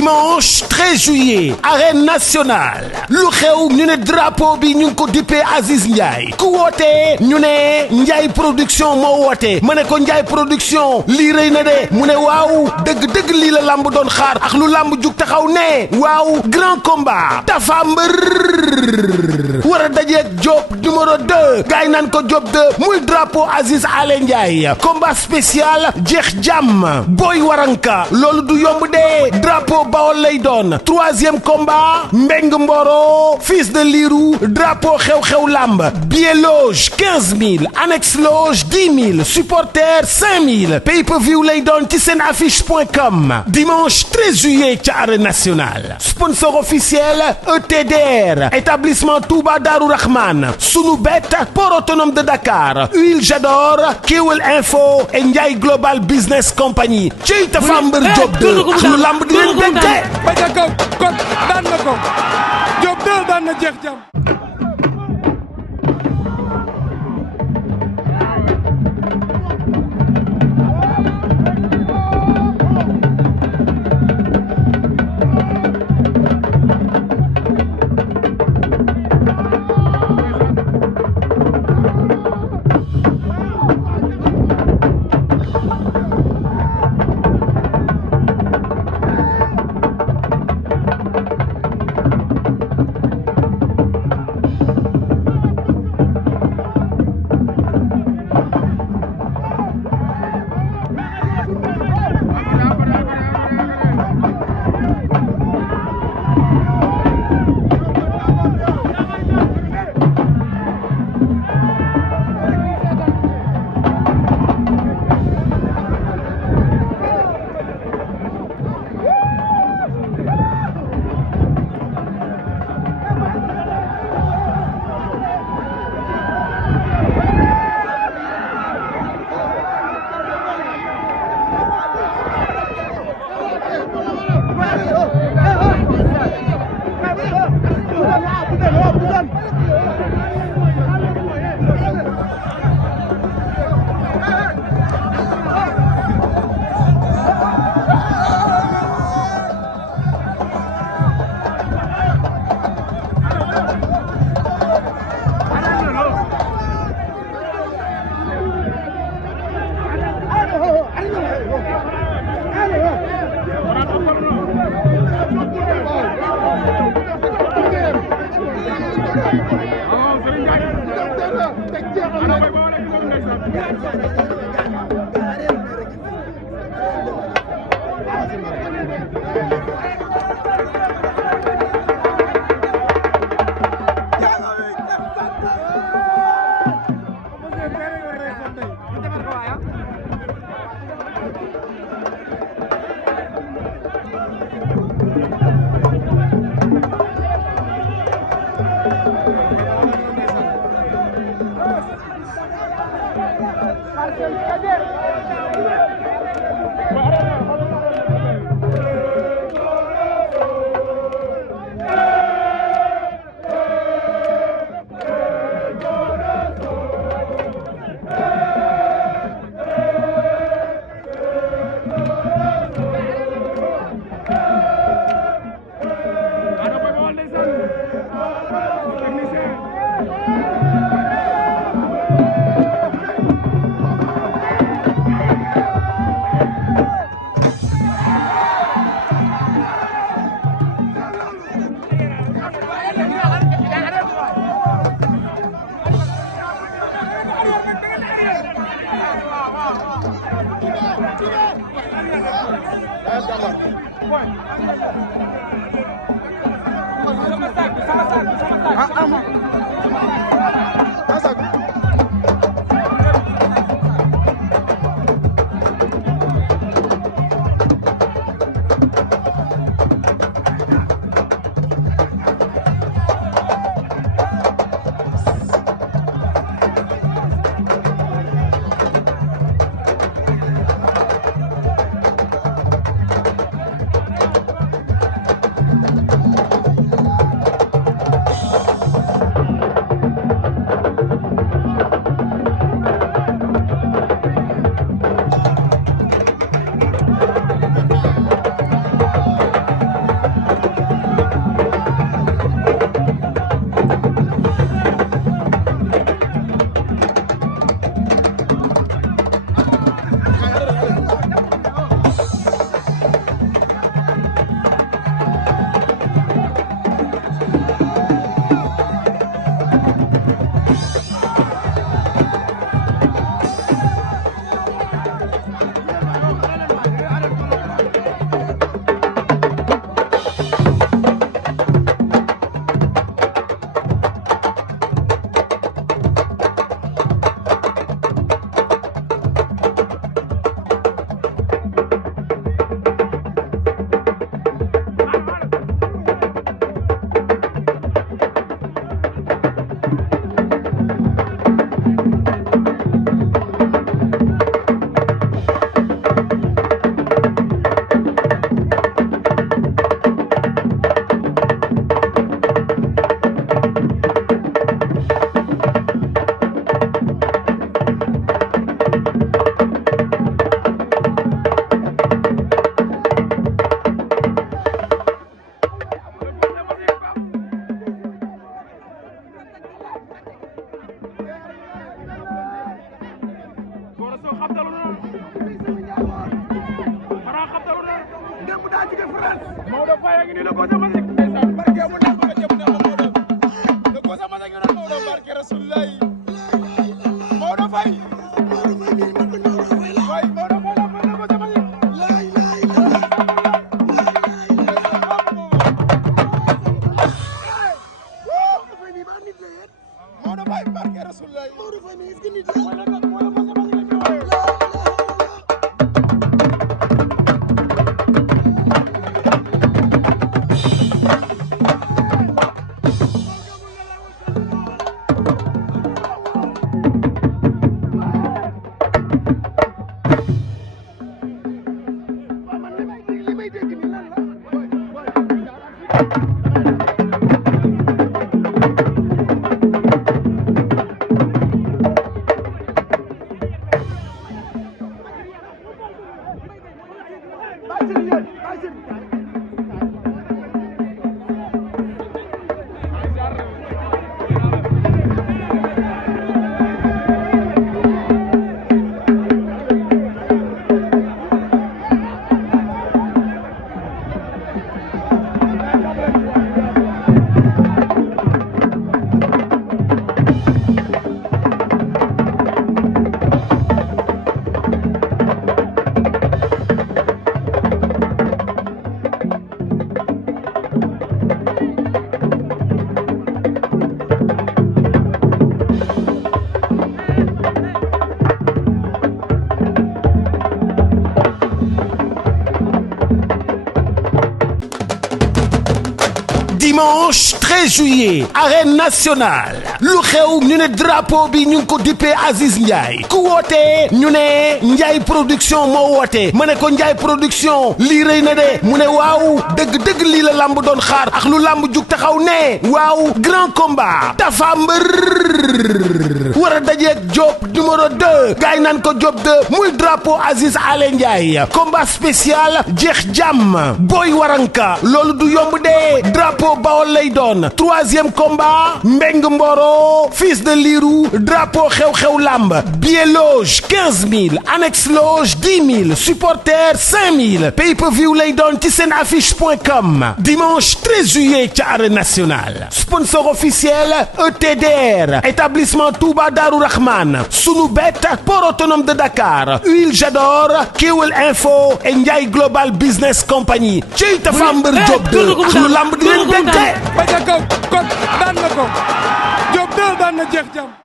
dimanche 13 juillet arène nationale lu xew ñu ne drapeau bi ñu ngi ko dippee Aziz Ndiaye ku wootee ñu ne Ndiaye production moo woote ma ne ko Ndiaye production lii rëy na de mu ne waaw dëgg-dëgg lii la lamb doon xaar ak lu lamb jug taxaw ne waaw grand combat Tapha Mbeur war a dajeeg Diop numéro 2 gaay naan ko Diop 2 muy drapeau Aziz Ale Ndiaye combat spécial jeex jàmm Boy Waranka loolu du yomb de drapeau Bawol lay doon troisième combat Mbeng Mboro fils de Lirou drapeau xew-xew lamb billet loge 15 000 annexe loge 10 000 supporter 5 000 pay-per-view lay doon ci seen affiche.com dimanche 13 juillet ci arène nationale sponsor officiel ETDR établissement Touba Darou Rahman Sunubet port autonome de Dakar Huile Jador Kewel Info et Ndiaye Global Business Company ci Tapha Mbeur Diop 2 ak lu lamb di leen bente ba ca kaw kon daan na ko Diop 2 daan na jeex jàmm. Maodo Faye a ngi nii la ko sama sik ndeysaan barke mu neex barke mu neex Maodo la ko sama sik ñu Maodo barke Rasulullah Maodo Faye Dimanche 13 juillet arène nationale lu xew ñu ne drapeau bi ñu ngi ko dippee Aziz Ndiaye ku woote ñu ne Ndiaye production moo woote ma ne ko Ndiaye production lii rëy na de mu ne waaw dëgg-dëgg lii la lamb doon xaar ak lu lamb jug taxaw ne waaw grand combat Tapha Mbeur war a dajeeg Diop numéro 2 gars yi naan ko Diop 2 muy drapeau Aziz Ale Ndiaye combat spécial jeex jàmm Boy Waranka loolu du yomb de drapeau Bawol lay doon troisième combat Mbeng Mboro fils de Lirou drapeau xew-xew lamb billet loge 15 000 annexe loge 10 000 supporter 5 000 pay-per-view lay doon ci seen affiche.com dimanche 13 juillet ca arène nationale sponsor officiel ETDR établissement Touba Darou Rahman Sunubet port autonome de Dakar Huile Jador Kewel Info et Ndiaye Global Business Company ci Tapha Mbeur Diop 2 ak lu lamb di leen ba ca kaw kon daan na ko Diop 2 daan na jeex jàmm